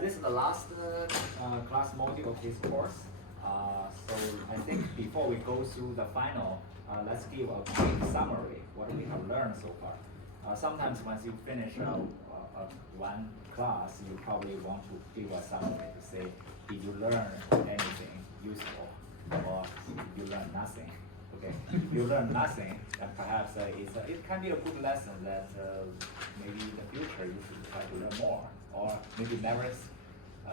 this is the last class module of this course. So I think before we go through the final, let's give a quick summary what we have learned so far. Sometimes once you finish one class, you probably want to give a summary to say, did you learn anything useful, or you learn nothing? Okay, if you learn nothing, then perhaps it can be a good lesson that maybe in the future you should try to learn more, or maybe never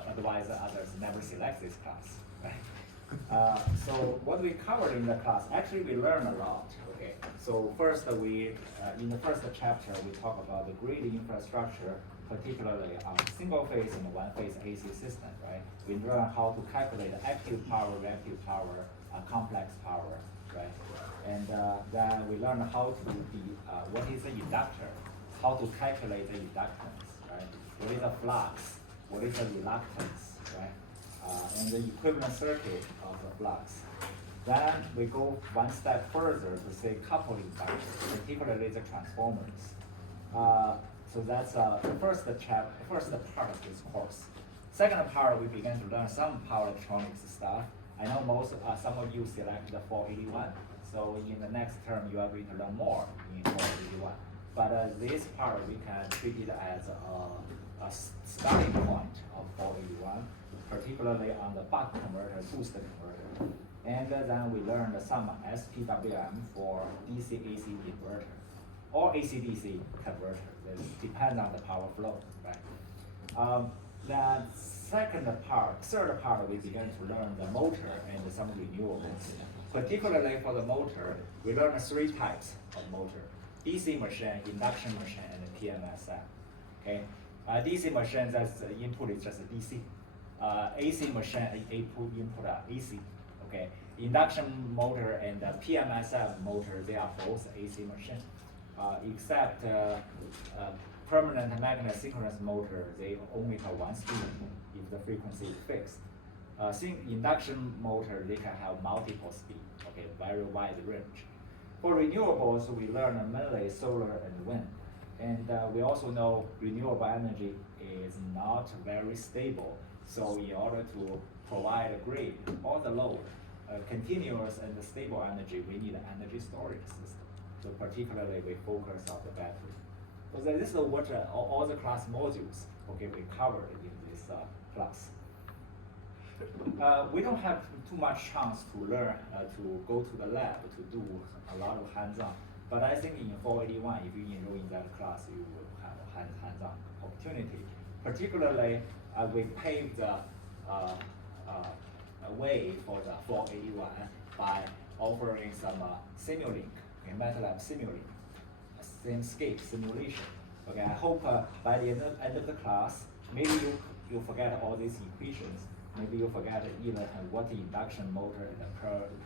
advise others never select this class, right? So what we covered in the class, actually we learned a lot. Okay, so first in the first chapter we talk about the grid infrastructure, particularly on single-phase and one-phase AC system, right? We learn how to calculate active power, reactive power, complex power, right? And then we learn how to what is an inductor, how to calculate the inductance, right? What is a flux, what is a reluctance, right? And the equivalent circuit of the flux. Then we go one step further to say coupling functions, particularly the transformers. So that's the first part of this course. Second part, we begin to learn some power electronics stuff. I know some of you selected the 481, so in the next term you are going to learn more in 481. But this part we can treat it as a starting point of 481, particularly on the buck converter, boost converter. And then we learned some SPWM for DC-AC inverter, or AC-DC converter. This depends on the power flow, right? The third part, we begin to learn the motor and some renewables. Particularly for the motor, we learn three types of motor: DC machine, induction machine, and PMSM. Okay, DC machine, that's input is just DC. AC machine, input AC. Okay, induction motor and PMSM motor, they are both AC machine, except permanent magnet synchronous motor, they only have one speed if the frequency is fixed. Induction motor, they can have multiple speed, okay, very wide range. For renewables, we learn mainly solar and wind. And we also know renewable energy is not very stable. So in order to provide a grid or the load, continuous and stable energy, we need an energy storage system. So particularly we focus on the battery. So this is what all the class modules, okay, we covered in this class. We don't have too much chance to learn, to go to the lab to do a lot of hands-on. But I think in 481, if you enroll in that class, you will have a hands-on opportunity. Particularly, we paved the way for the 481 by offering some Simulink, okay, MATLAB Simulink, Simscape simulation. Okay, I hope by the end of the class, maybe you forget all these equations. Maybe you forget even what the induction motor and the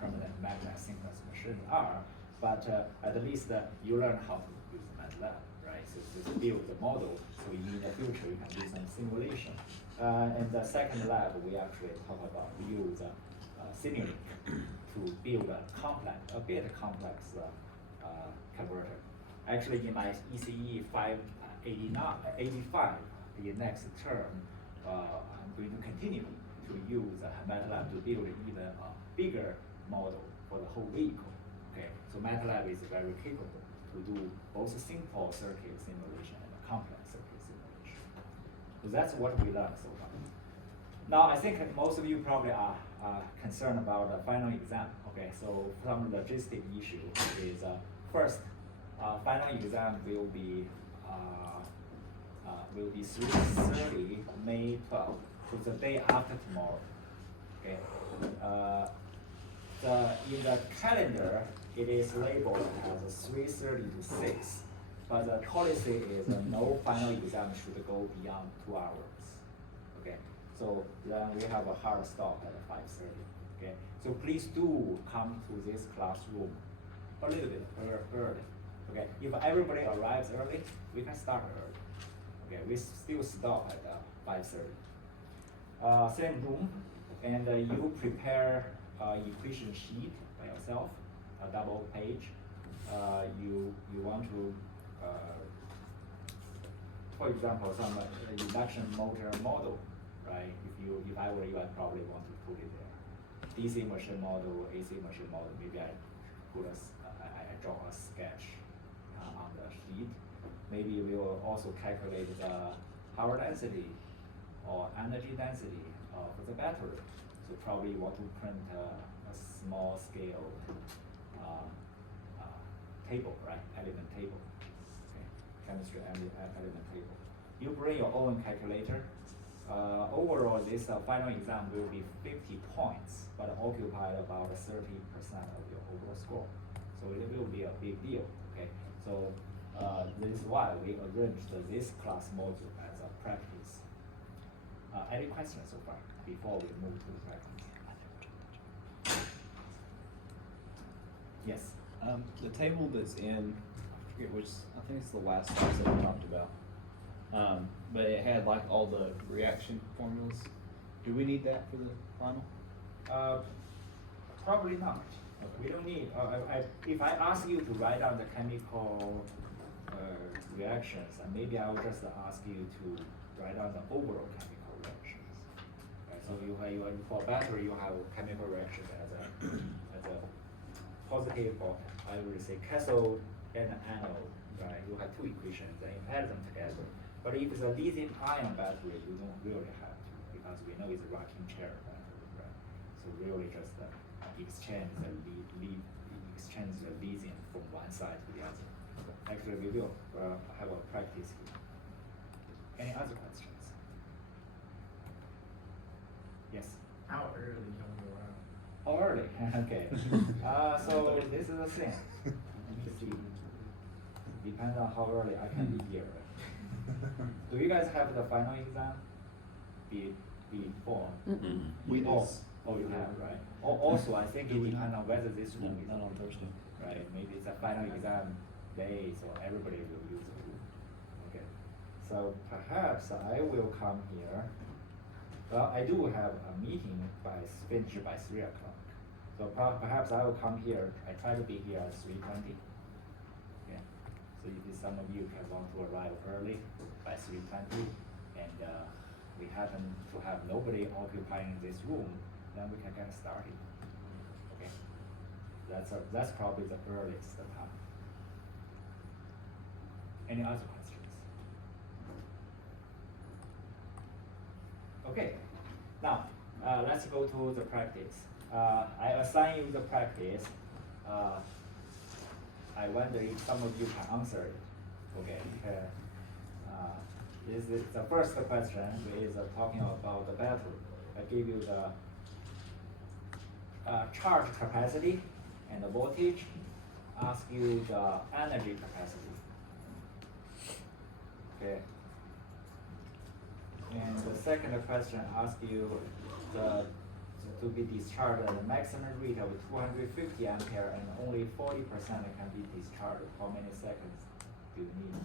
permanent magnet synchronous machine are. But at least you learn how to use MATLAB, right? So just build the model. So in the future you can do some simulation. And the second lab, we actually talk about use Simulink to build a bit complex converter. Actually, in my ECE 85, the next term, I'm going to continue to use MATLAB to build even a bigger model for the whole vehicle. Okay, so MATLAB is very capable to do both simple circuit simulation and complex circuit simulation. So that's what we learned so far. Now, I think most of you probably are concerned about the final exam. Okay, so some logistic issue is first, final exam will be 3:30 May 12th, so the day after tomorrow. Okay, in the calendar it is labeled as 3:30 to 6, but the policy is no final exam should go beyond 2 hours. Okay, so then we have a hard stop at 5:30. Okay, so please do come to this classroom a little bit early. Okay, if everybody arrives early, we can start early. Okay, we still stop at 5:30. Same room, and you prepare equation sheet by yourself, a double page. You want to, for example, some induction motor model. right? If I were you, I'd probably want to put it there. DC machine model, AC machine model, maybe I draw a sketch on the sheet. Maybe we will also calculate the power density or energy density of the battery. So probably you want to print a small scale table, right? Element table. Okay. Chemistry element table. You bring your own calculator. Overall, this final exam will be 50 points, but occupied about 30% of your overall score. So it will be a big deal. Okay. So this is why we arranged this class module as a practice. Any questions so far before we move to the practice? Yes. The table that's in, I forget which, I think it's the last slide that we talked about. But it had like all the reaction formulas. Do we need that for the final? Probably not. We don't need. If I ask you to write down the chemical reactions, and maybe I will just ask you to write down the overall chemical reactions. Right, so for battery, you have chemical reactions as a positive, or I would say cathode and anode. Right, you have two equations, and you add them together. But if it's a lithium-ion battery, you don't really have to, because we know it's a rocking chair battery, right? So really just exchange the lithium from one side to the other. Actually, we will have a practice here. Any other questions? Yes? How early can we go out? How early? Okay. So this is the thing. Let me see. Depends on how early I can be here. Do you guys have the final exam before? We do. Oh, you have, right? Also, I think it depends on whether this room is Not on Thursday. right? Maybe it's a final exam day, so everybody will use the room. Okay. So perhaps I will come here. Well, I do have a meeting finished by 3 o'clock. So perhaps I will come here. I try to be here at 3:20. Okay. So if some of you can want to arrive early by 3:20, and we happen to have nobody occupying this room, then we can get started. Okay. That's probably the earliest time. Any other questions? Okay. Now let's go to the practice. I assign you the practice. I wonder if some of you can answer it. Okay. This is the first question is talking about the battery. I give you the charge capacity and the voltage. Ask you the energy capacity. Okay. And the second question asks you to be discharged at the maximum rate of 250 ampere and only 40% can be discharged. How many seconds do you need?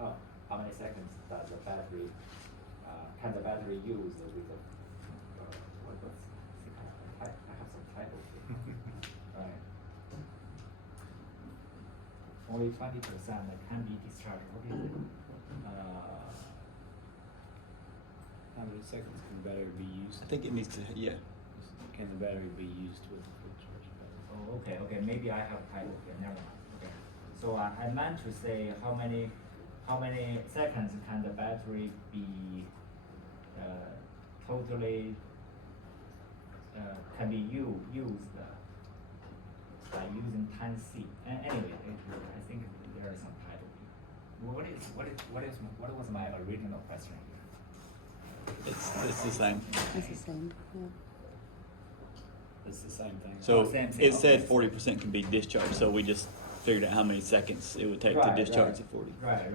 Oh, how many seconds does the battery can the battery use with the I have some titles here. Right. Only 20% can be discharged. What is it? How many seconds can the battery be used? I think it needs to, yeah. Can the battery be used with the full charge battery? Oh, okay. Maybe I have title here. Never mind. Okay. So I meant to say how many seconds can the battery be totally can be used by using 10C. Anyway, I think there is some title here. What was my original question here? It's the same. It's the same, yeah. It's the same thing. So same thing, it said okay. 40% can be discharged, so we just figured out how many seconds it would take to Right, discharge right. at 40. Right.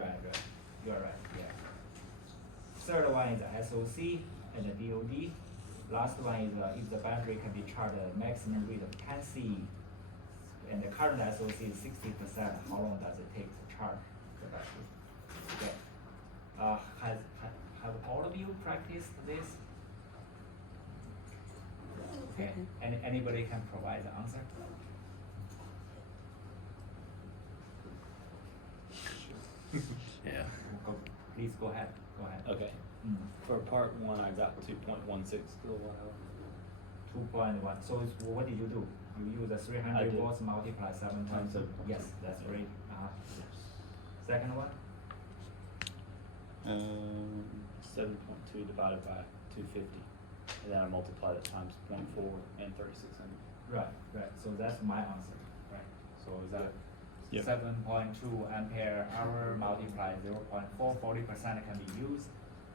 You're right, yeah. Third one is the SOC and the DOD. Last one is if the battery can be charged at a maximum rate of 10C and the current SOC is 60%, how long does it take to charge the battery? Okay. Have all of you practiced this? Okay. Anybody can provide the answer? Yeah. Please go ahead. Okay. For part one, I got 2.16 kilowatt hour. 2.1. So it's, what did you do? You use a I 300 did. volts multiply 7 times. So- Yes, that's great. Second one? 7.2 divided by 250, and then I multiplied it times 0.4 and 3600. Right. So that's my answer. Right. So is that Yep. 7.2 ampere hour multiplied 0.4, 40% can be used,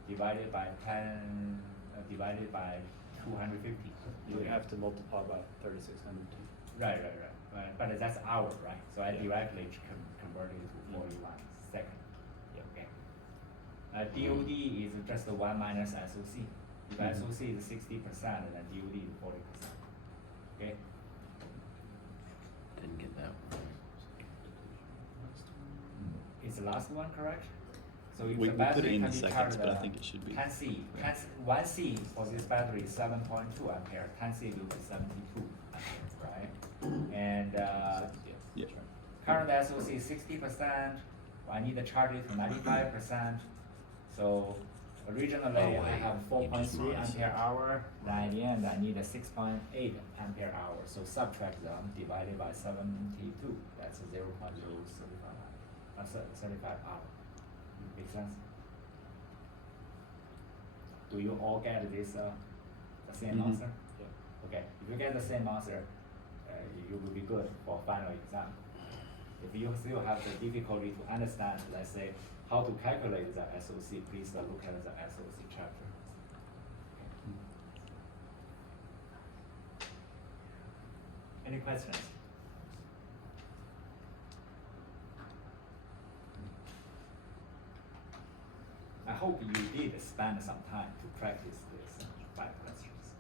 divided by 10, divided by 250. You would have to multiply by 3600 too. Right. But that's hour, right? So I Yeah. directly converted it to 41 second. Yep. Okay. DOD is just 1 minus SOC. If SOC is 60%, then DOD is 40%. Okay. Didn't get that one. Is the last one correct? So if We the put it battery in can the be seconds, charged, but I think it should be. 10C, 1C for this battery is 7.2 ampere, 10C will be 72 ampere, right? And Yep. current SOC is 60%, I need to charge it to 95%. So originally Oh, I wait, have you just 4.3 minus it. ampere hour, then at the end I need a 6.8 ampere hour. So subtract them, divided by 72, that's a 0.035, 35 hour. Make sense? Do you all get this, the same Mhm. answer? Yeah. Okay, if you get the same answer, you will be good for final exam. If you still have the difficulty to understand, let's say, how to calculate the SOC, please look at the SOC chapter. Any questions? I hope you did spend some time to practice this 5 questions.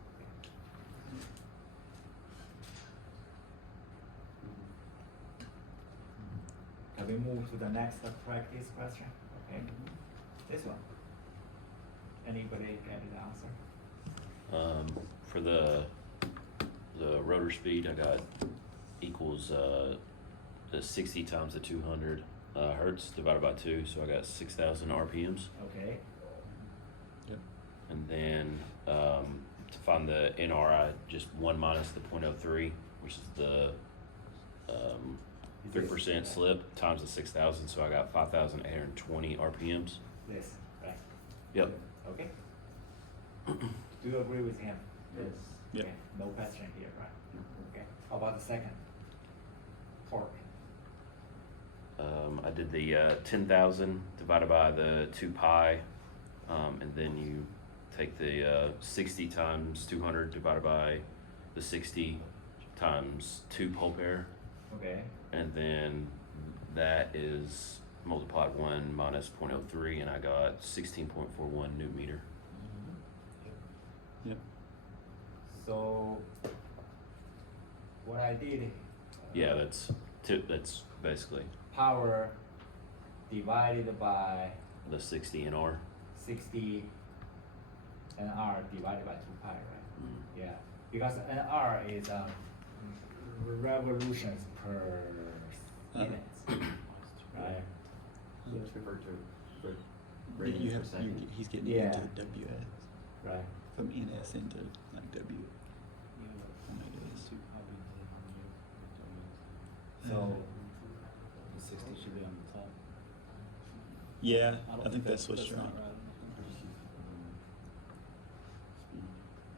Can we move to the next practice question? Okay. This one. Anybody get the answer? For the rotor speed, I got equals the 60 times the 200 hertz divided by 2, so I got 6,000 RPMs. Okay. Yep. And then to find the NR, I just 1 minus the 0.03, which is the 3% slip times the 6,000, so I got 5,820 RPMs. This, right? Yep. Okay. Do you agree with him? Yes. Yep. Okay, no question here, right? Okay. How about the second? Torque. I did the 10,000 divided by the 2 pi, and then you take the 60 times 200 divided by the 60 times 2 pole pair, Okay. and then that is multiplied 1 minus 0.03, and I got 16.41 newton meter. Yep. So what I did. Yeah, that's basically Power divided by the 60 NR. 60 NR divided by 2 pi, right? Mm. Yeah, because NR is revolutions per minute, right? It's referred to for You radians have, per second. he's getting Yeah. into WS, Right. from NS into like W. So The 60 should be on the top. Yeah, don't I think that's what's not right.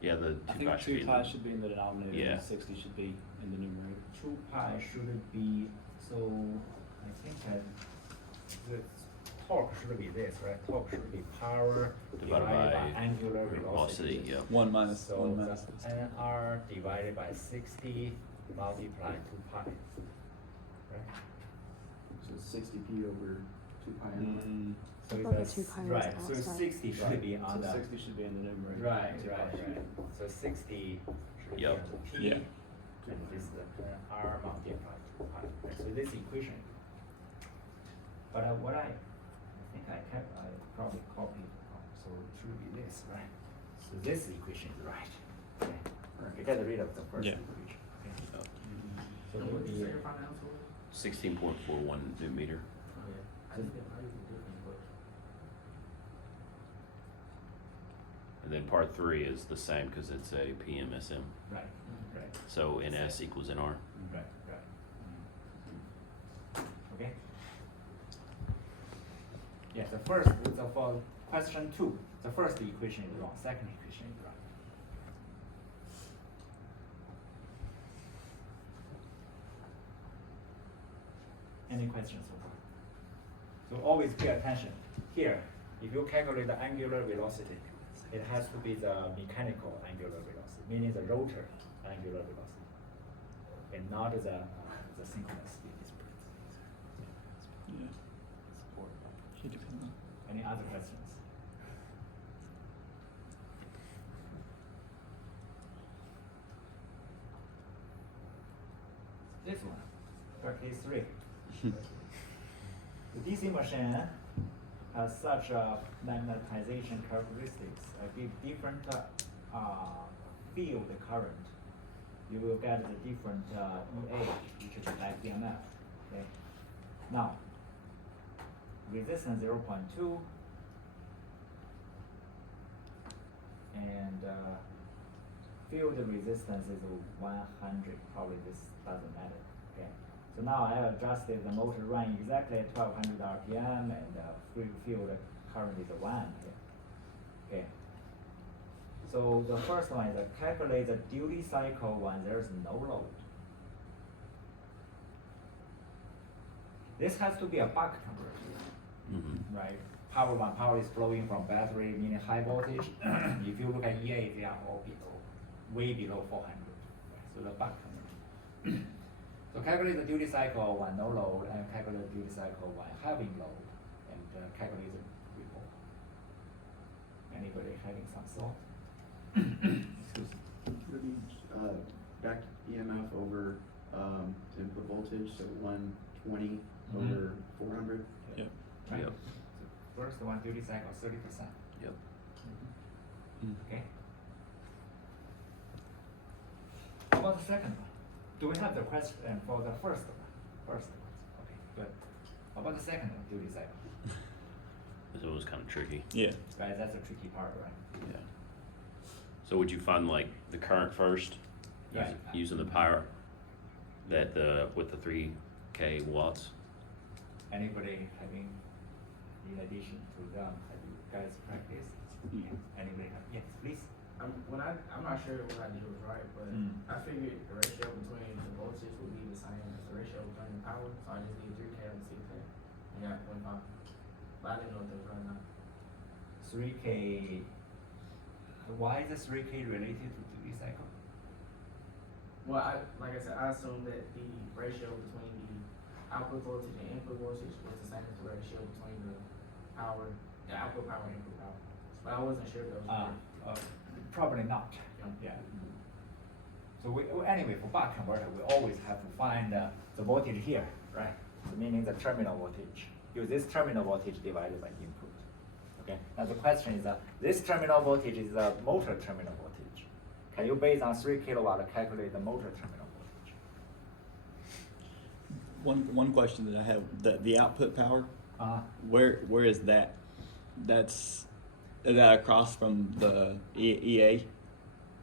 Yeah, the 2 I pi think should be 2 in pi the- should be in the denominator, Yeah. and 60 should be in the numerator. 2 pi should be, so I think that the torque should be this, right? Torque should be power Divided divided by by angular velocity, velocity. yeah. One minus, So one minus. the NR divided by 60 multiplied 2 pi, right? So it's 60p over 2 pi r. Mm, So thought the it's 2 pi was right, so outside. 60 should be on So the, 60 should be in the numerator. right, 2 pi right, should be- right. So 60 should be Yep. on the P. Yeah. And this is the R multiplied 2 pi, right? So this equation. But what I think I probably copied, so it should be this, right? So this equation is right. Okay. You get rid of the first Yeah. equation, okay? Yeah. So And it what would did be, you say your final answer was? 16.41 newton meter. I just didn't know you could different, but. And then part 3 is the same because it's a PMSM. Right, right, So NS equals NR. right, right. Okay? Yeah, the first, for question 2, the first equation is wrong, second equation is right. Any questions so far? So always pay attention. Here, if you calculate the angular velocity, it has to be the mechanical angular velocity, meaning the rotor angular velocity, and not the synchronous speed. Yeah. Should depend on. Any other questions? This one, for case 3. The DC machine has such a magnetization characteristics, give different field current. You will get the different EA, which is back EMF. Okay. Now, resistance 0.2, and field resistance is 100. Probably this doesn't matter. Okay. So now I adjusted the motor run exactly at 1200 RPM, and free field current is 1 here. Okay. So the first one is calculate the duty cycle when there is no load. This has to be a buck converter, right? Power is flowing from battery, meaning high voltage. If you look at EA, they are all below, way below 400. So the buck converter. So calculate the duty cycle when no load, and calculate the duty cycle when having load, and calculate the report. Anybody having some thought? Excuse me. Back EMF over input voltage, so 120 over 400. Yep. Right. Yep. So first one duty cycle 30%. Yep. Okay. How about the second one? Do we have the question for the first one? First one. Okay, good. How about the second one, duty cycle? This one was kind of tricky. Yeah. Right, that's a tricky part, right? Yeah. So would you find like the current first? Right. Using the power that with the 3K watts? Anybody having, in addition to them, have you guys practiced? Yeah. Anybody have, yes, please? I'm not sure what I did was right, but I figured the ratio between the voltage would be the same as the ratio between the power, so I just did 3K and 6K. And got 0.5. But I didn't know if that was right or not. 3K, why is the 3K related to duty cycle? Well, like I said, I assumed that the ratio between the output voltage and input voltage was the same as the ratio between the output power and input power. But I wasn't sure if that was right. Probably not. Yeah. So anyway, for buck converter, we always have to find the voltage here, right? So meaning the terminal voltage. Use this terminal voltage divided by input. Okay. Now the question is, this terminal voltage is the motor terminal voltage. Can you, based on 3 kilowatt, calculate the motor terminal voltage? One question that I have, the output power, where is that? Is that across from the EA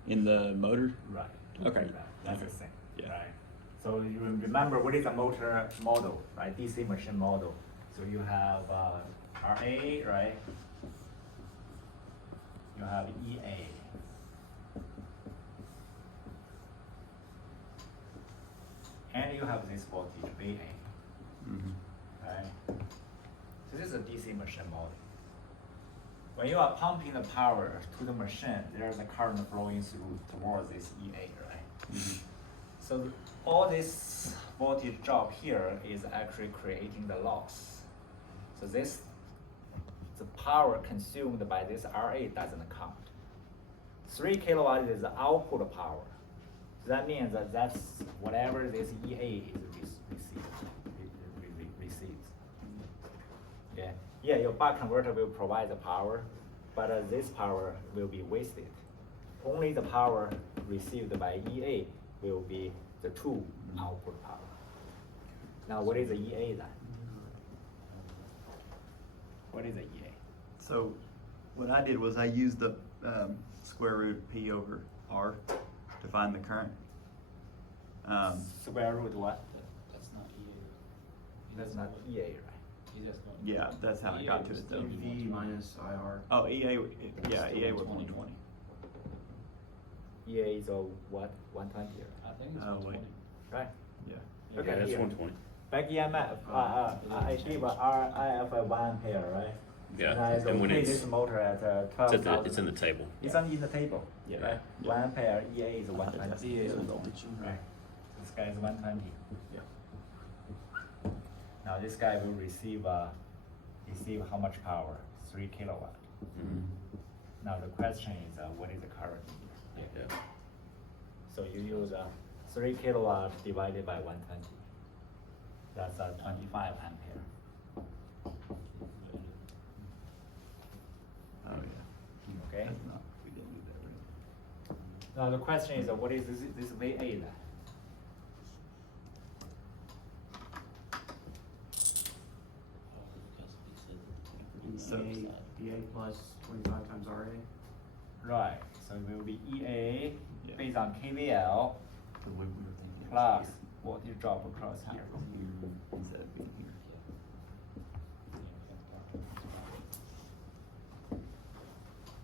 in the motor? Right. Okay. That's the same. Yeah. Right. So you remember what is a motor model, right? DC machine model. So you have RA, right? You have EA. And you have this voltage, VA. Right? So this is a DC machine model. When you are pumping the power to the machine, there's a current flowing through towards this EA, right? So all this voltage drop here is actually creating the loss. So the power consumed by this RA doesn't count. 3 kilowatt is the output power. So that means that that's whatever this EA is receives. Yeah. Yeah, your buck converter will provide the power, but this power will be wasted. Only the power received by EA will be the true output power. Now, what is the EA then? What is the EA? So What I did was I used the square root of P over R to find the current. Square root what? That's not EA. That's not EA, right? That's not. Yeah, that's how I got to it though. V minus IR. Oh, EA, yeah, EA was 120. EA is a what? 120, I think it's Oh, wait. 120. right? Yeah. Yeah, Okay, that's here. 120. Back EMF, I give RIF at 1 ampere, right? Yeah, And I and when rotate it's- this motor at It's 12,000. it's in the table. It's in the table, Yeah. right? Yeah. 1 ampere, EA is 120. That's EA is the 120. voltage. Right. This guy is 120. Yeah. Now this guy will receive how much power? 3 kilowatt. Mhm. Now the question is, what is the current here? Yeah. So you use 3 kilowatt divided by 120. That's 25 ampere. Oh, yeah. Okay. That's not, we didn't do that right. Now the question is, what is this VA then? So EA plus 25 times RA. Right. So it will be EA Yeah. based on KVL So we were thinking. plus voltage drop across here. Instead of being here.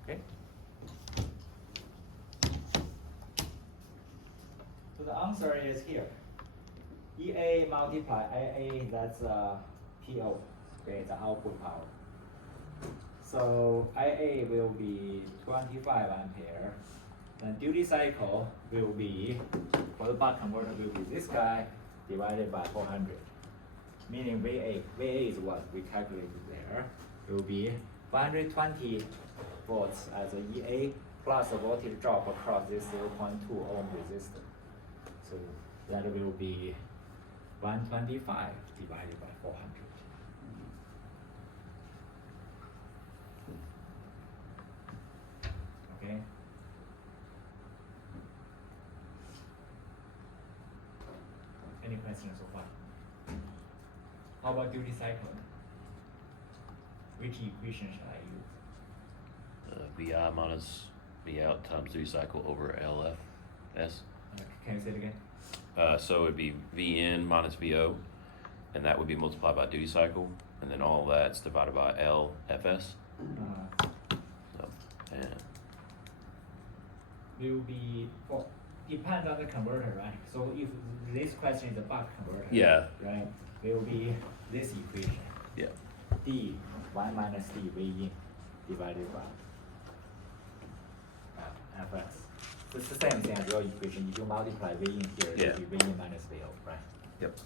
Okay. So the answer is here. EA multiply IA, that's PO, okay, the output power. So IA will be 25 ampere. Then duty cycle will be, for the buck converter will be this guy divided by 400. Meaning VA is what we calculated there. It will be 120 volts as a EA plus a voltage drop across this 0.2 ohm resistor. So that will be 125 divided by 400. Okay. Any questions so far? How about duty cycle? Which equation should I use? VI minus V out times duty cycle over LFS. Can you say it again? So it'd be VN minus VO, and that would be multiplied by duty cycle, and then all that's divided by LFS. So, and Will be, well, depends on the converter, right? So if this question is a buck converter. Yeah. Right, will be this equation. yeah, D, 1 minus D V in divided by Fs. So it's the same thing as your equation. If you multiply V in here, it Yeah. will be V in minus VO, right? yep,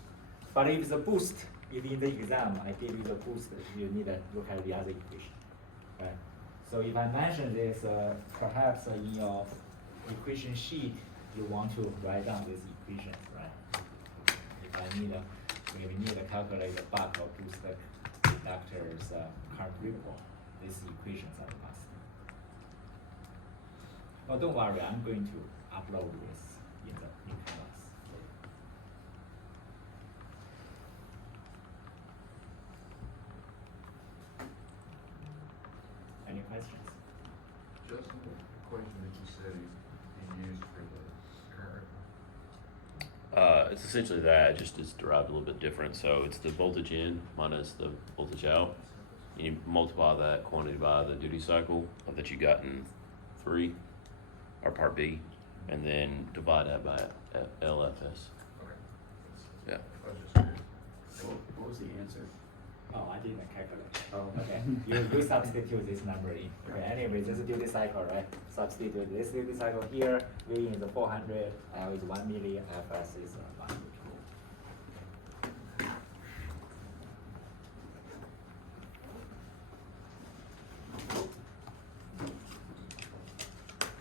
But if the boost, if in the exam I give you the boost, you need to look at the other equation, right? So if I mention this, perhaps in your equation sheet, you want to write down this equation, right? If I need we need to calculate the buck or boost conductor's current report, these equations are must. But don't worry, I'm going to upload this in class. Any questions? Justin, the equation that you said he used for the current, it's essentially that, just is derived a little bit different. So it's the voltage in minus the voltage out. You multiply that quantity by the duty cycle that you got in 3, or part B, and then divide that by LFS. okay. Yeah. I was just curious. What was the answer? Oh, I didn't calculate. Oh, Okay, you substitute this number in. Okay, anyway, this is duty cycle, right? Substitute this duty cycle here, V is 400, L is 1 milli, Fs is 1 milli.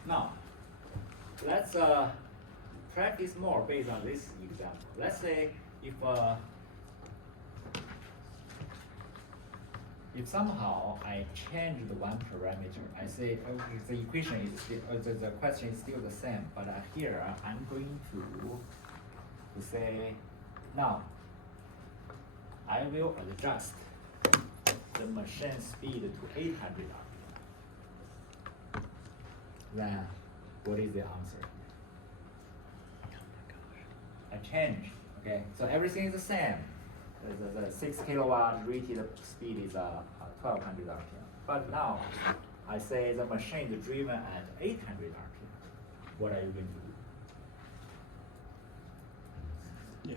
Now, let's practice more based on this example. Let's say if somehow I change the one parameter, I say the equation is still, the question is still the same, but here I'm going to say, now I will adjust the machine speed to 800 RPM. then what is the answer? A change, okay? So everything is the same. The 6 kilowatt rated speed is 1200 RPM. But now, I say the machine is driven at 800 RPM. What are you going to do? Yeah.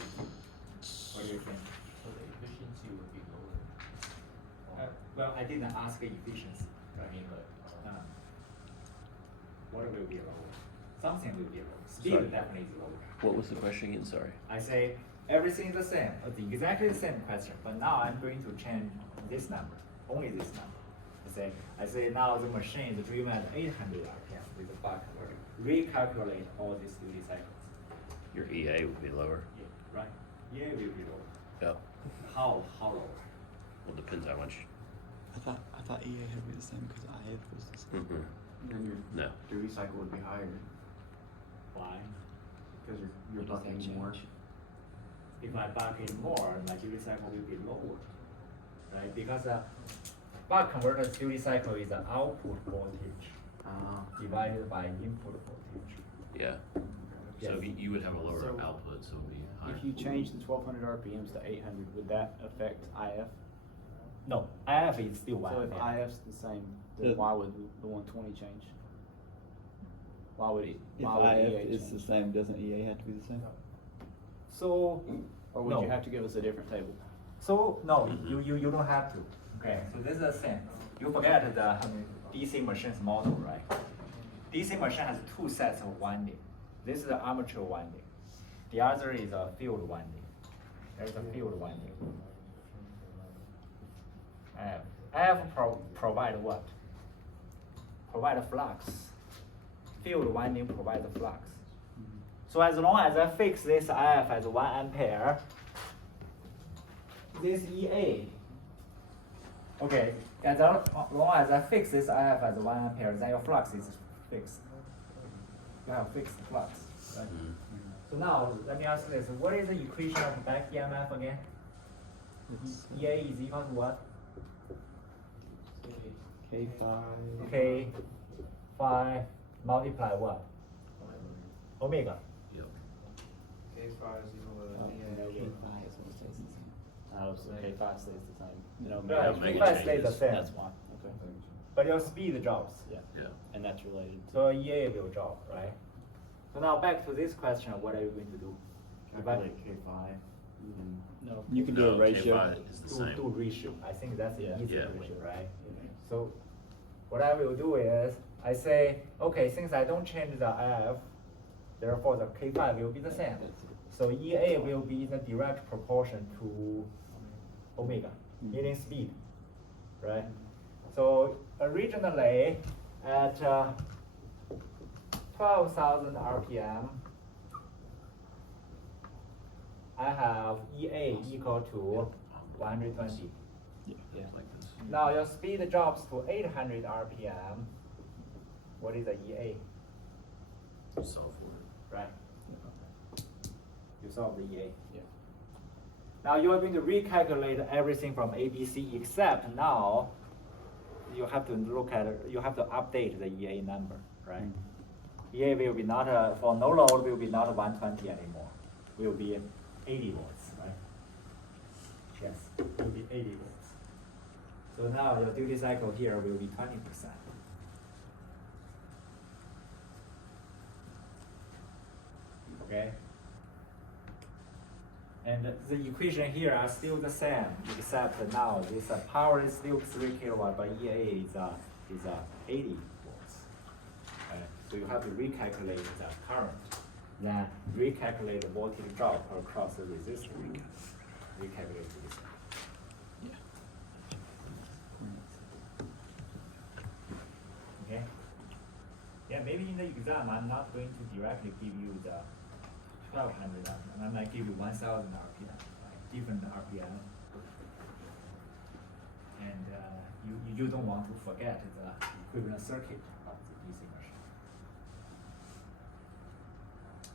What do you think? So the efficiency would be lower. Well, I didn't ask efficiency. I mean, What will be lower? Something will be lower. Speed Sorry. definitely is lower. What was the question again? Sorry. I say everything is the same, exactly the same question, but now I'm going to change this number, only this number. I say now the machine is driven at 800 RPM with the buck converter. Recalculate all these duty cycles. Your EA would be lower. Yeah, right? Yeah, will be lower. Yep. How lower? Well, depends how much. I thought EA had to be the same because IF was the same. Mm-hmm. then your No. duty cycle would be higher Why? because you're What does that bucking more. change? If I buck in more, my duty cycle will be lower, right? Because buck converter's duty cycle is the output voltage divided by input voltage. Yeah. So you would have a lower So- output, so it would be higher. If you change the 1200 RPMs to 800, would that affect IF? No, IF is still one. So if yeah. IF's the same, then The- why would the 120 change? Why would it? If Why would IF EA is change? the same, doesn't EA have to be the same? So, Or would no. you have to give us a different table? So no, you don't have to. Okay, so this is the same. You forget the DC machine's model, right? DC machine has two sets of winding. This is the armature winding. The other is a field winding. There's a field winding. IF provide what? Provide a flux. Field winding provides a flux. So as long as I fix this IF as 1 ampere, this EA, okay, as long as I fix this IF as 1 ampere, then your flux is fixed. You have fixed flux, right? Mhm. So now, let me ask this, what is the equation of back EMF again? It's EA is equal to what? K5. K, phi, multiply what? Omega. Yep. Case five is equal to K5 EA. is what stays the same. Oh, so K5 stays the same. You know, Right, Omega K5 stays the changes. same, That's why. Okay. but your speed drops. Yeah. Yeah. And that's related. So EA will drop, right? So now back to this question, what are you going to do? Calculate K5. No. You can do a No, ratio. K5 is the same. Do ratio. I think that's the Yeah. easy Yeah. ratio, right? So what I will do is I say, okay, since I don't change the IF, therefore the K5 will be the same. So EA will be in the direct proportion to omega, meaning speed, right? So originally at 12,000 RPM, I have EA equal to 120. Yeah. Like this. Now your speed drops to 800 RPM. What is the EA? Solve for it. Right. You solve the EA. Yeah. Now you are going to recalculate everything from ABC, except now you have to look at you have to update the EA number, right? EA will be not for no load will be not 120 anymore. Will be 80 volts, right? Yes, will be 80 volts. So now your duty cycle here will be 20%. Okay? And the equation here are still the same, except now this power is still 3 kilowatt, but EA is 80 volts. Right? So you have to recalculate the current, then recalculate the voltage drop across the resistor. Recalculate this. Okay? Yeah, maybe in the exam I'm not going to directly give you the 1200 RPM, I might give you 1000 RPM, right? Different RPM. And you don't want to forget the equivalent circuit of the DC machine.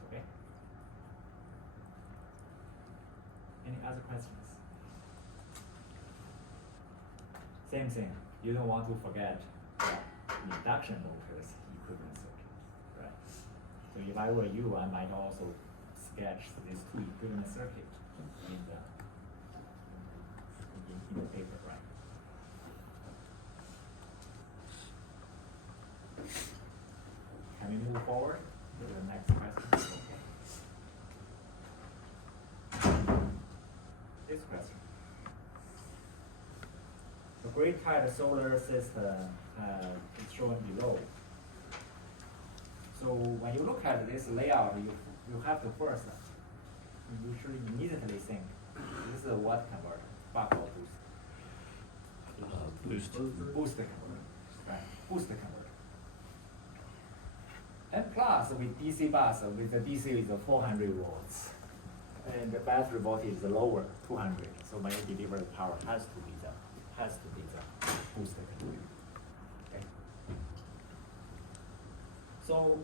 Okay? other questions? Same thing. You don't want to forget the induction motors equivalent circuit, right? So if I were you, I might also sketch these two equivalent circuits in the paper, right? Can we move forward to the next question? This question. The grid-tied solar system is shown below. So when you look at this layout, you have to first, you should immediately think, this is a what converter? Buck or boost? Boost. Boost converter, right? Boost converter. And plus with DC bus, with the DC is 400 volts. And the battery voltage is lower, 200. So when you deliver the power has to be the boost converter. Okay. So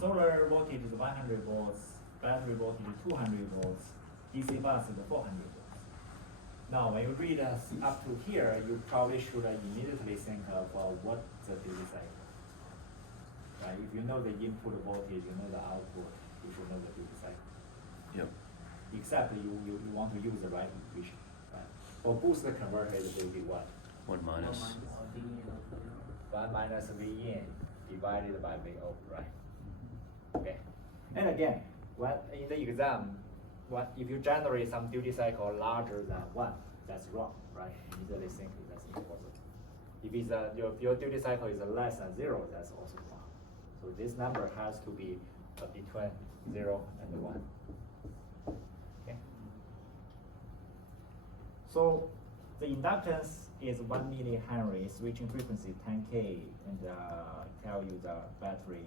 solar voltage is 100 volts, battery voltage is 200 volts, DC bus is 400 volts. Now, when you read up to here, you probably should immediately think of what the duty cycle. Right? If you know the input voltage, you know the output, you should know the duty cycle. Yep. Except you want to use the right equation. Right? For boost converter, it will be what? 1 minus. 1 minus V in divided by VO, right? Okay. And again, in the exam, if you generate some duty cycle larger than 1, that's wrong, right? Immediately think that's impossible. If it's your duty cycle is less than 0, that's also wrong. So this number has to be between 0 and 1. Okay. So the inductance is 1 millihenry, switching frequency 10K, and tell you the battery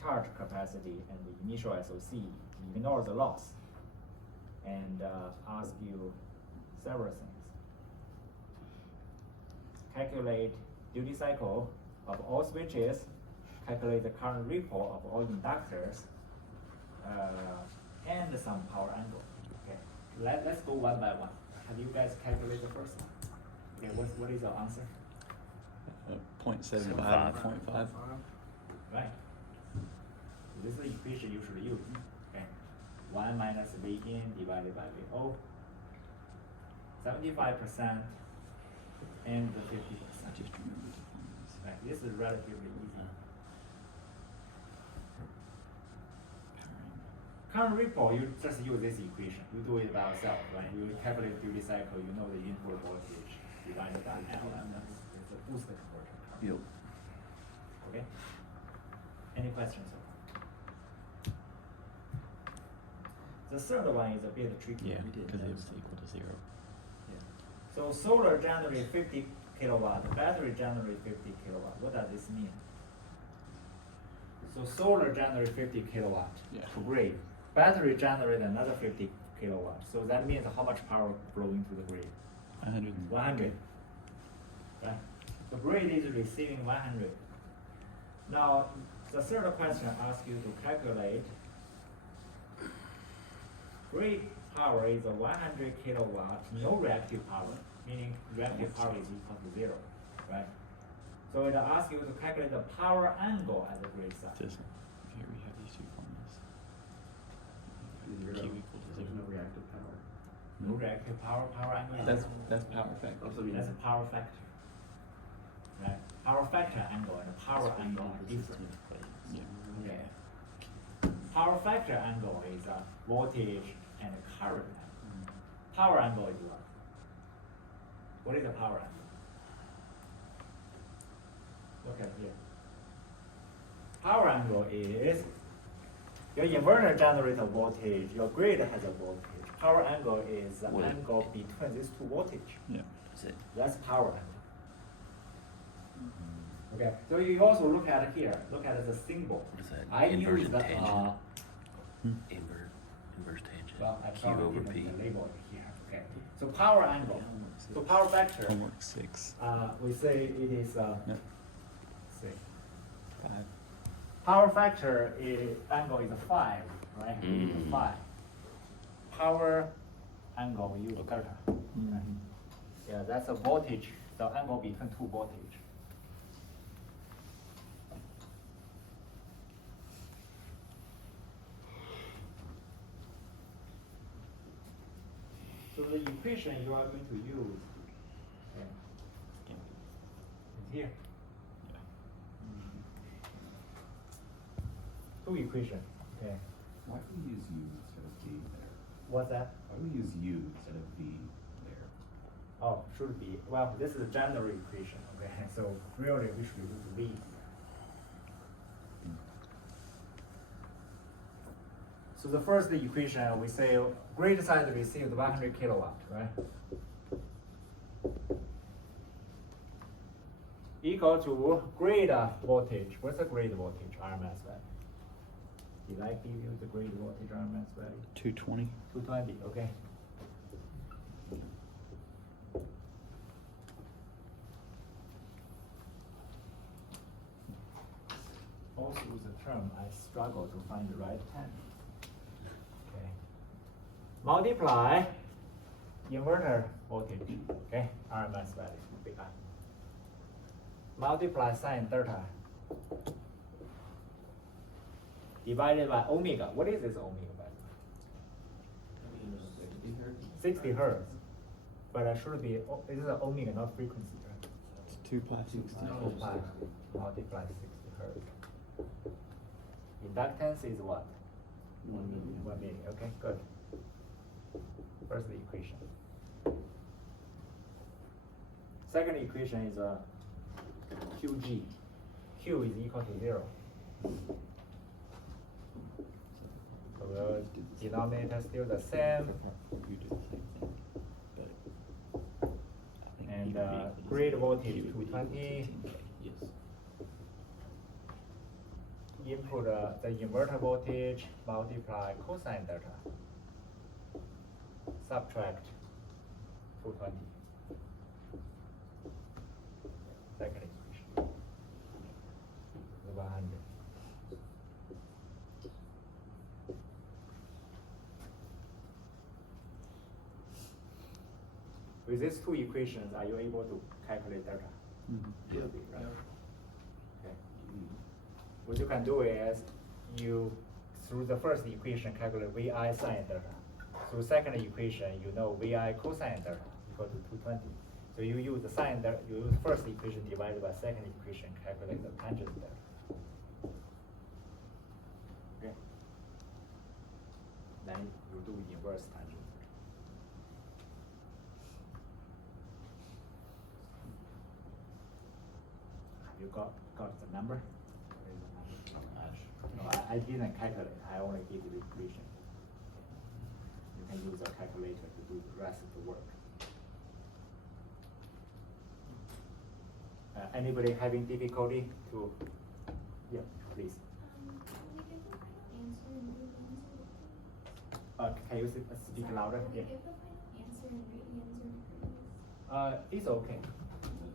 charge capacity and the initial SOC. Ignore the loss, and ask you several things. Calculate duty cycle of all switches, calculate the current ripple of all inductors, and some power angle. Okay, let's go one by one. Have you guys calculated the first one? Okay, what is your answer? 0.75 and 0.5. Right. So this is the equation you should use. Okay. 1 minus V in divided by VO. 75% and the 50%. Just remember the formulas. Right. This is relatively easy. Current ripple, you just use this equation. You do it by yourself, right? You calculate duty cycle, you know the input voltage divided by L, and it's a boost converter. Yep. Okay? Any questions? The third one is a bit tricky. Yeah, because it was equal to 0. Yeah. So solar generate 50 kilowatt, battery generate 50 kilowatt. What does this mean? So solar generate 50 kilowatt. Yeah. Great. Battery generate another 50 kilowatt. So that means how much power flowing to the grid? 100. 100. Right? The grid is receiving 100. Now, the third question asks you to calculate grid power is 100 kilowatt, no reactive power, meaning reactive power is equal to 0, right? So it asks you to calculate the power angle at the grid side. This one. Here we have these two formulas. Zero. Q equal to There's 0. no reactive power. No reactive power angle is That's 0. power factor. That's a power factor. Right? Power factor angle and power angle are different. Yeah. Yeah. Power factor angle is voltage and current angle. Power angle is what? What is the power angle? Look at here. Power angle is your inverter generates a voltage, your grid has a voltage. Power angle is the What? angle between these two voltage. Yeah. That's it. That's power angle. Okay, so you also look at here, look at the symbol. What is that? I use Inversion the, tangent. Inverse tangent. well, I Q probably over give P. them the label here, okay. So power angle, so power factor, Homework 6. we say it is, No. say, 5. power factor angle is 5, right? Mm. 5. power angle, we use delta. Mhm. Yeah, that's a voltage, the angle between two voltage. So the equation you are going to use is here. Two equations. Okay. Why do we use U instead of V there? What's that? Why do we use U instead of V there? Oh, should be. Well, this is a general equation. Okay, so really we should use V. So the first equation we say grid side received 100 kilowatt, right? Equal to grid voltage. What's the grid voltage? RMS value. Did I give you the grid voltage RMS value? 220. 220. Okay. All through the term, I struggle to find the right hand. Okay. Multiply inverter voltage. Okay, RMS value. Big I. Multiply sine delta divided by omega. What is this omega value? 60 hertz. But it should be, this is omega, not frequency, right? It's 2 pi 60. 2 pi multiply 60 hertz. Inductance is what? 1 million. 1 million. Okay, good. First equation. Second equation is QG. Q is equal to 0. So the denominator is still the same. You did the same thing. But I think And you would be- grid voltage you would be 220. 15K. Yes. Input the inverter voltage multiply cosine delta. Subtract 220. Second equation. 100. With these two equations, are you able to calculate delta? Mhm. Will be, right? Okay. What you can do is you, through the first equation, calculate VI sine delta. Through second equation, you know VI cosine delta equal to 220. So you use the sine delta, you use first equation divided by second equation, calculate the tangent delta. Okay. Then you do inverse tangent. Have you got the number? Where is the number? No, I didn't calculate. I only give you the equation. You can use a calculator to do the rest of the work. Anybody having difficulty to? Yeah, please. Can you speak louder? Yeah. It's okay.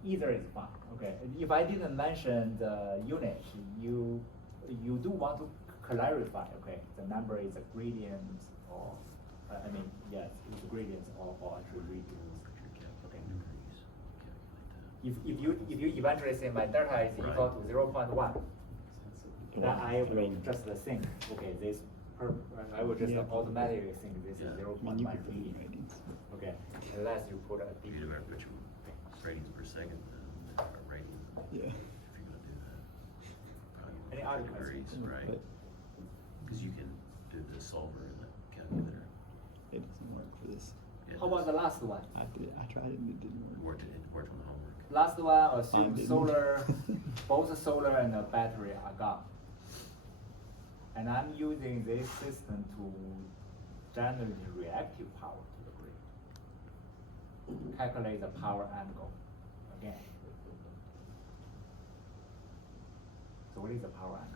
Either is fine. Okay. If I didn't mention the unit, you do want to clarify. Okay, the number is a gradient or yes, it's a gradient or actually reduced. Okay. If you eventually say my delta is equal to 0.1, then I will just think, okay, I will just Yeah. automatically think this Yeah. is I 0.1 mean, you could put in radian. ratings. Okay, unless you put a You deep. better put your ratings per second, or rating, Yeah. if you're gonna do that. Probably Any other degrees, questions? right? But Cause you can do the solver in the calculator. it doesn't work for this. Yeah, How about the last one? I tried it and it didn't It work. worked on the homework. Last one, Mine assume didn't. solar, both solar and the battery are gone. And I'm using this system to generate reactive power to the grid. Calculate the power angle again. So what is the power angle?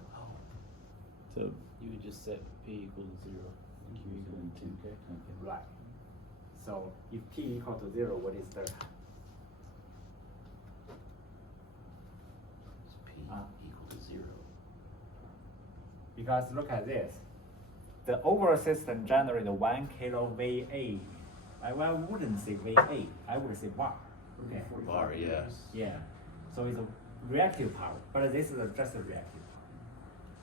So You would just set P equal to 0 and Q equal to 2K. Right. So if P equal to 0, what is delta? It's P Ah. equal to 0. Because look at this. the overall system generates 1 kilo VA. I wouldn't say VA, I would say var. Okay. Var, yeah. Yeah. So it's a reactive power, but this is just a reactive power.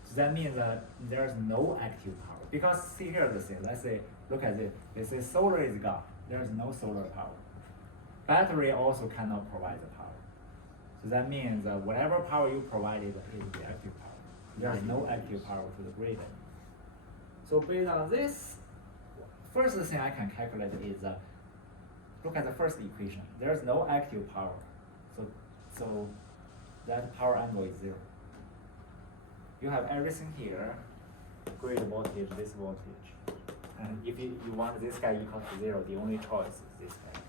So that means that there's no active power. Because see here the thing, let's say, look at it. They say solar is gone. There's no solar power. Battery also cannot provide the power. So that means that whatever power you provided is reactive power. There's no active power to the grid. So based on this, first thing I can calculate is look at the first equation. There's no active power, so that power angle is 0. You have everything here, grid voltage, this voltage, and if you want this guy equal to 0, the only choice is this guy.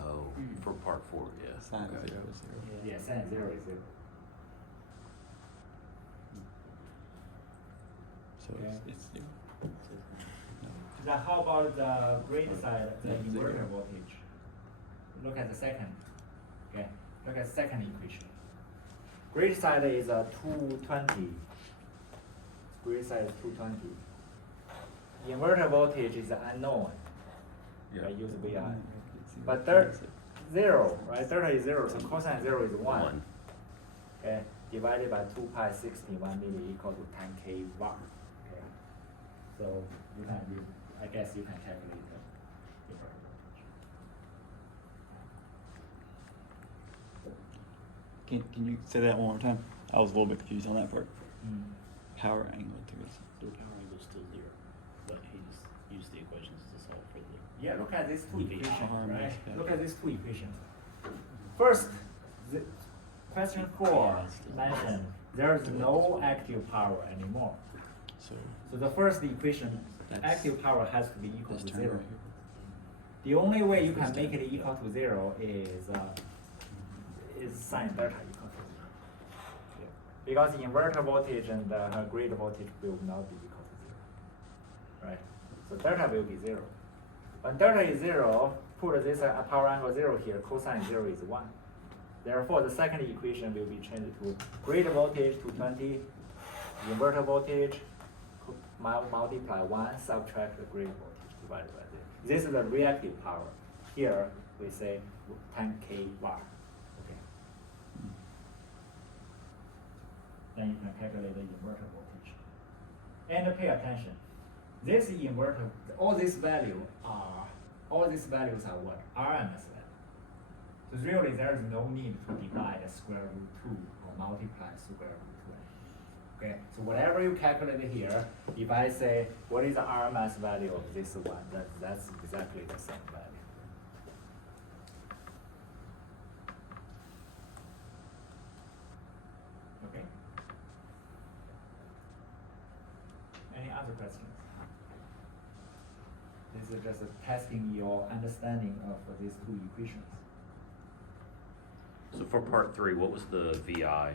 Oh, for part 4, yeah. Sine Okay. 0 is 0. Yeah, sin 0 is 0. So Okay. it's 0. Then how about the grid side, the inverter voltage? Look at the second. Okay, look at the second equation. Grid side is 220. Grid side is 220. Inverter voltage is unknown. I use VI. But there 0, right? Delta is 0, so cosine 0 is 1. Okay, divided by 2 pi 61 milli equal to 10k var. Okay. So you can I guess you can calculate the inverter voltage. Can you say that one more time? I was a little bit confused on that part. Mm. Power angle to it. The power angle is still 0, but he just used the equations to solve for the. Yeah, look at these two EV equations, arm right? is Look at these two equations. First, the question 4 mentioned there is no active power anymore. So So the first equation, That's- active power has to be equal this to term 0. right here. The only way you This can make term. it equal to 0 is sine delta equal to 0. Yeah. Because inverter voltage and grid voltage will not be equal to 0. Right? So delta will be 0. When delta is 0, put this power angle 0 here, cosine 0 is 1. Therefore, the second equation will be changed to grid voltage 220, inverter voltage multiply 1, subtract the grid voltage divided by 0. This is the reactive power. Here, we say 10k var. Okay. Then you can calculate the inverter voltage. And pay attention. This inverter, all these values are what? RMS value. So really there is no need to divide square root 2 or multiply square root 2. Okay, so whatever you calculate here, if I say what is the RMS value of this one, that's exactly the same value. Okay. Any other questions? This is just testing your understanding of these two equations. So for part 3, what was the VI?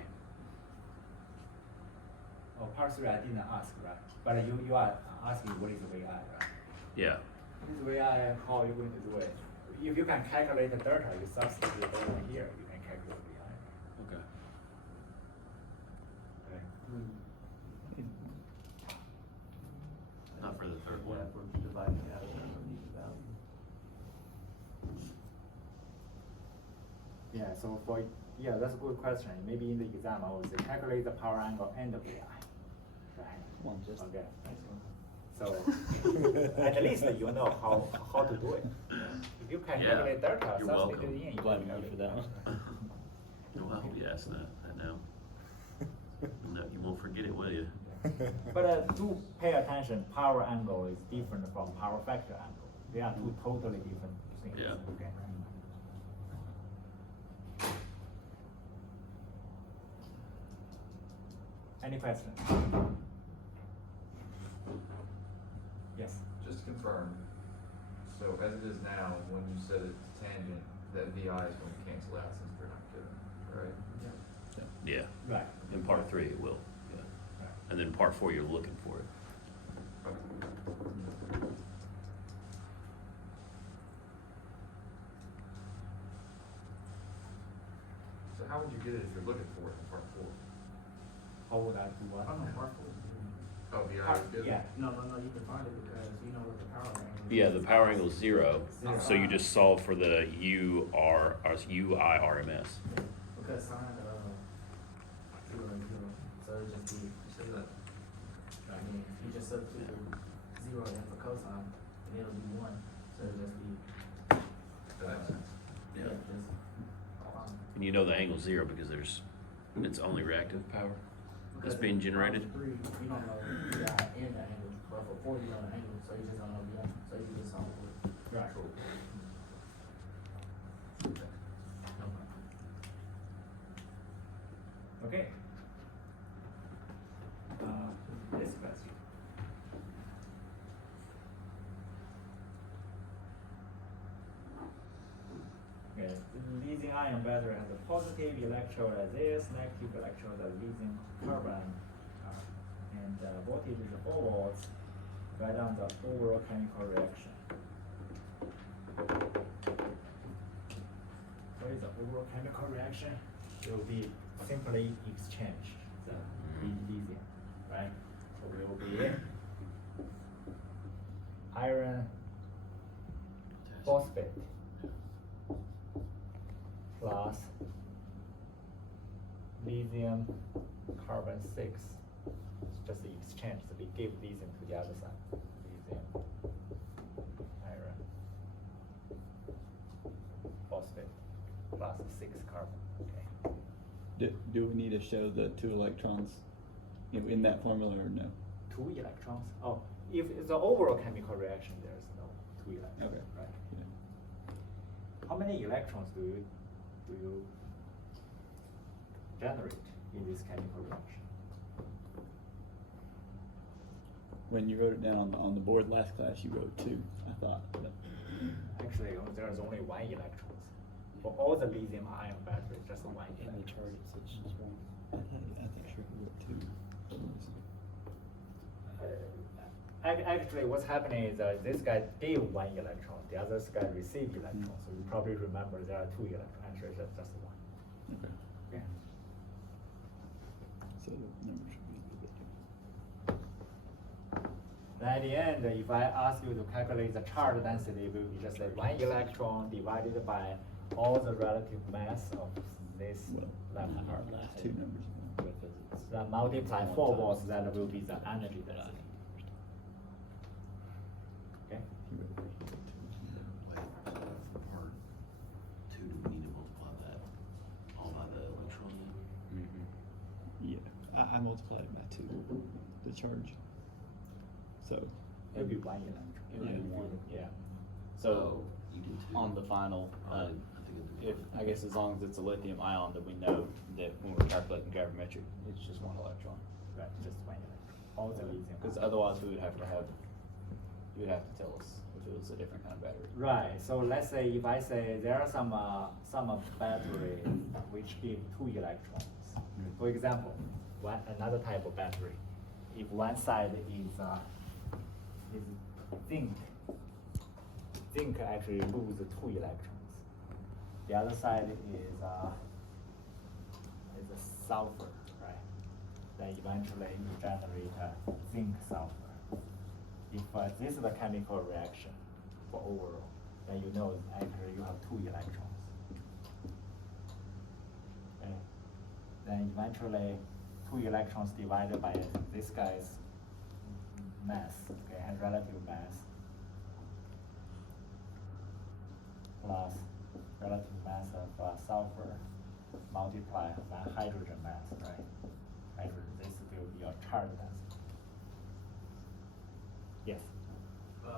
Oh, part 3 I didn't ask, right? But you are asking what is VI, right? Yeah. What is VI, how are you going to do it? If you can calculate the delta, you substitute over here, you can calculate VI. Okay. Okay. Not for the third one. Yeah, if we're dividing it out, then we need the value. Yeah, so that's a good question. Maybe in the exam I will say calculate the power angle and the VI. Right? Well, just- Okay. So at least you know how to do it. If you can Yeah, calculate delta, you're substitute welcome. it in. You Glad can we knew for that calculate one. No, I hope you ask that now. No, you won't forget it, will you? But do pay attention, power angle is different from power factor angle. They are two totally different things. Yeah. Okay. Any questions? Yes. Just to confirm, so as it is now, when you set it to tangent, that VI is going to cancel out since they're not given, right? Yeah. Right. In part 3, it will. Yeah. Right. And then part 4, you're looking for it. So how would you get it if you're looking for it in part 4? How would I do what? I don't know, part 4. Oh, VI is good? Yeah. No, you can find it because you know what the power angle is. Yeah, the power angle is 0, Zero. so you just solve for the UIRMS. Because sine zero is zero, so it just be, You said that. I mean, you just substitute the zero in for cosine, and it'll be one, so it'll just be, That makes sense. yeah, just, And you know the angle's 0 because it's only reactive power that's being generated. Three, you don't know the and the angle, but for 4 you know the angle, so you just don't know the angle, so you can just solve for it. Right. Okay. This question. Okay, the lithium-ion battery has a positive electrode as this, negative electrode as lithium carbon, and voltage is 4 volts. Write down the overall chemical reaction. What is the overall chemical reaction? It will be simply exchange the lithium, right? So it will be iron phosphate plus lithium carbon 6. It's just the exchange. So we give lithium to the other side. Lithium, iron, phosphate plus 6 carbon. Okay. Do we need to show the 2 electrons in that formula or no? 2 electrons. Oh, if it's the overall chemical reaction, there is no 2 electrons. Okay. Right. Yeah. How many electrons do you generate in this chemical reaction? When you wrote it down on the board last class, you wrote 2, I thought. But Actually, there's only 1 electrons. For all the lithium-ion batteries, just 1 electron. I thought you wrote 2. for some reason. Actually, what's happening is this guy gave 1 electron, the other guy received electron. So you probably remember there are 2 electrons. Actually, just 1. Okay. Yeah. So the number should be a little bit different. Then at the end, if I ask you to calculate the charge density, it will be just like 1 electron divided by all the relative mass of this Well, left our part. last 2 numbers. Then multiply 4 volts, that will be the energy density. Okay? You wrote Part 2, do we need to multiply that all by the electron? Yeah, I multiplied it by 2, the charge. So, It'll be 1 electron. It would be 1. Yeah. So, You did 2. on the final, I think it's if, I guess as long as it's a lithium ion, then we know that when we're calculating gravimetric, it's just 1 electron. Right, just 1 electron. All the lithium. Because otherwise we would have to tell us if it was a different kind of battery. Right, so let's say if I say there are some battery which give 2 electrons. For example, another type of battery, if one side is zinc actually lose 2 electrons. The other side is a sulfur, right? Then eventually you generate zinc sulfur. If this is the chemical reaction for overall, then you know actually you have 2 electrons. Okay. Then eventually 2 electrons divided by this guy's mass, okay, and relative mass, plus relative mass of sulfur multiply by hydrogen mass, right? Hydrogen, this will be your charge density. Yes. So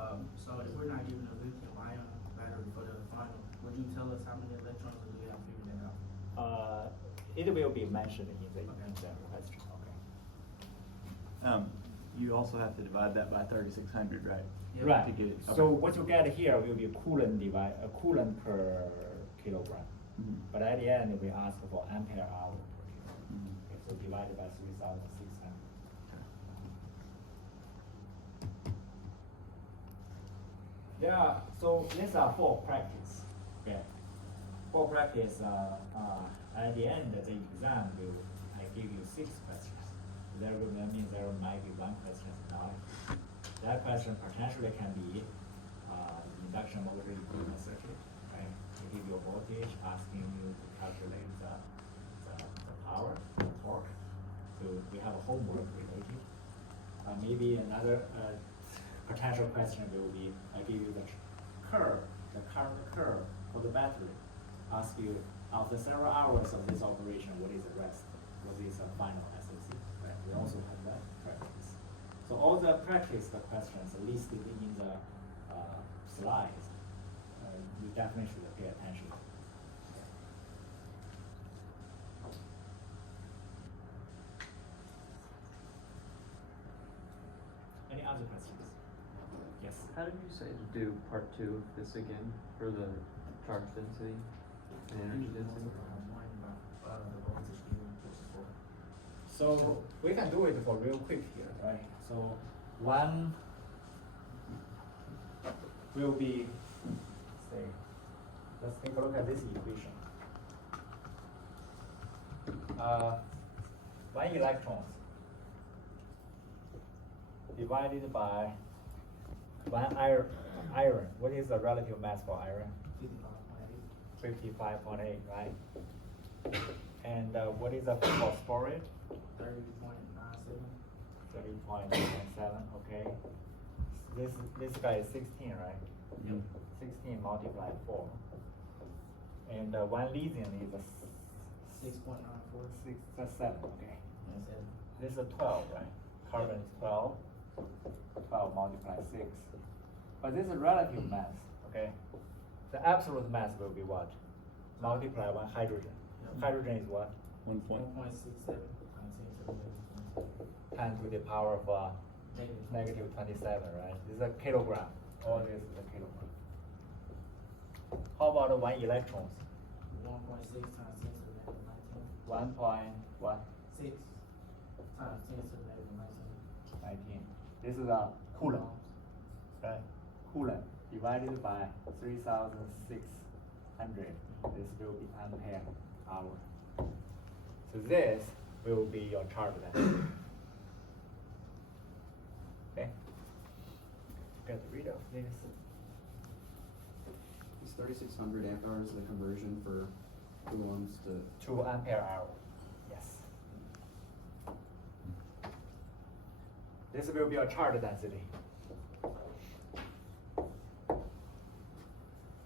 if we're not given a lithium ion battery for the final, would you tell us how many electrons do we have figured that out? It will be mentioned in the exam question, okay? you also have to divide that by 3600, right? Yeah. Right, To get it. so Okay. what you get here will be coulomb per kilogram. Mhm. But at the end, we ask for ampere hour per kilogram. Mhm. Okay, so divided by 3600. So these are 4 practice. Okay. 4 practice, at the end of the exam, I give you 6 questions. that means there might be one question is not. That question potentially can be induction motor equivalent circuit, right? They give you a voltage, asking you to calculate the power, the torque. So we have a homework related. Maybe another potential question will be, I give you the curve, the current curve for the battery. Ask you, after several hours of this operation, what is the rest? What is the final SOC? Right? We also have that practice. So all the practice, the questions listed in the slides, you definitely should pay attention. Any other questions? Yes. How did you say to do part 2 of this again for the charge density and energy density? So we can do it for real quick here, right? So one will be, say, let's take a look at this equation. 1 electrons divided by 1 iron. What is the relative mass for iron? 55.8, right? And what is the phosphorus? 30.97. 30.97, okay. This guy is 16, right? Yep. 16 multiplied 4. And 1 lithium is a 6.94. 7, okay. This is a 12, right? Carbon is 12. 12 multiplied 6. But this is relative mass, okay? The absolute mass will be what? Multiply 1 hydrogen. Hydrogen is what? 1.67. 10 to the power of negative 27, right? This is a kilogram. All this is a kilogram. How about the 1 electrons? 1.6 times 10 to the negative 19. 1 point what? 6 times 10 to the negative 19. 19. This is a coulomb, right? Coulomb divided by 3,600. This will be ampere hour. So this will be your charge density. Okay? Get rid of this. Is 3,600 amp hours the conversion for coulombs to? 2 ampere hour. Yes. This will be your charge density.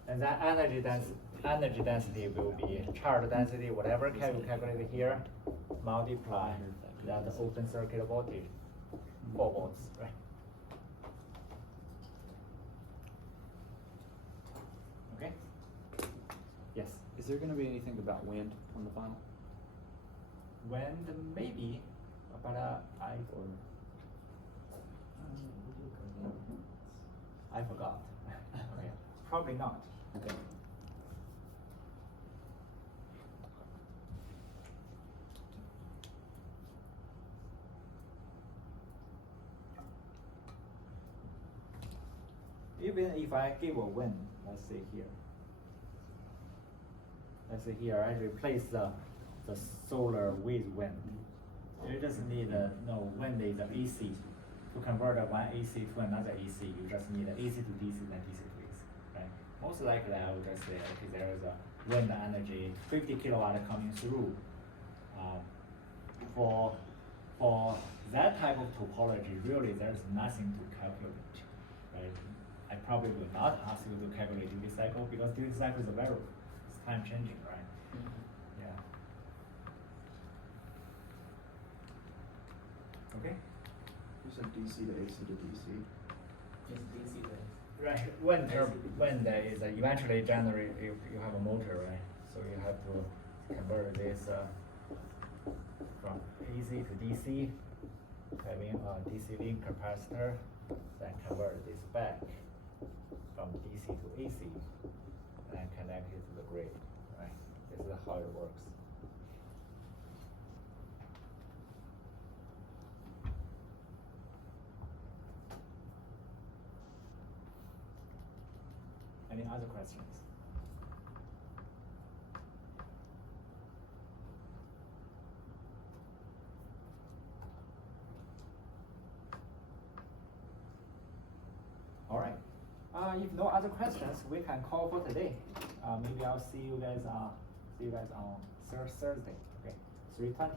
And that energy density will be charge density, whatever you calculated here, multiply that open circuit voltage, 4 volts, right? Okay? Yes. Is there going to be anything about wind on the final? Wind, maybe, but I forgot. Okay. Probably not. Okay. Even if I give a wind, let's say here. Let's say here, I replace the solar with wind. You just need wind is an AC. To convert one AC to another AC, you just need an AC to DC, then DC to AC, right? Most likely, I would just say, okay, there is a wind energy, 50 kilowatt coming through. For that type of topology, really, there's nothing to calculate, right? I probably will not ask you to calculate duty cycle because duty cycle is a variable. It's time changing, right? Yeah. Okay. You said DC to AC to DC. It's DC based. Right. When there is eventually generate, you have a motor, right? So you have to convert this from AC to DC, having a DC link capacitor, then convert this back from DC to AC, and connect it to the grid, right? This is how it works. Any other questions? if no other questions, we can call for today. Maybe I'll see you guys on Thursday. Okay, 3:20.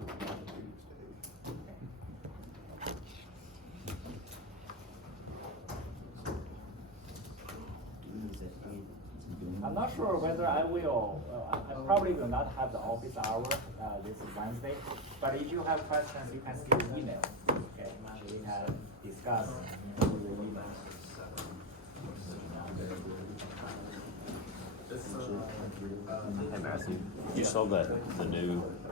Okay. I'm not sure whether I will. I probably will not have the office hour this Wednesday. But if you have questions, you can still email. Okay, we can discuss through the email. This, Hey Matthew, you saw that, the new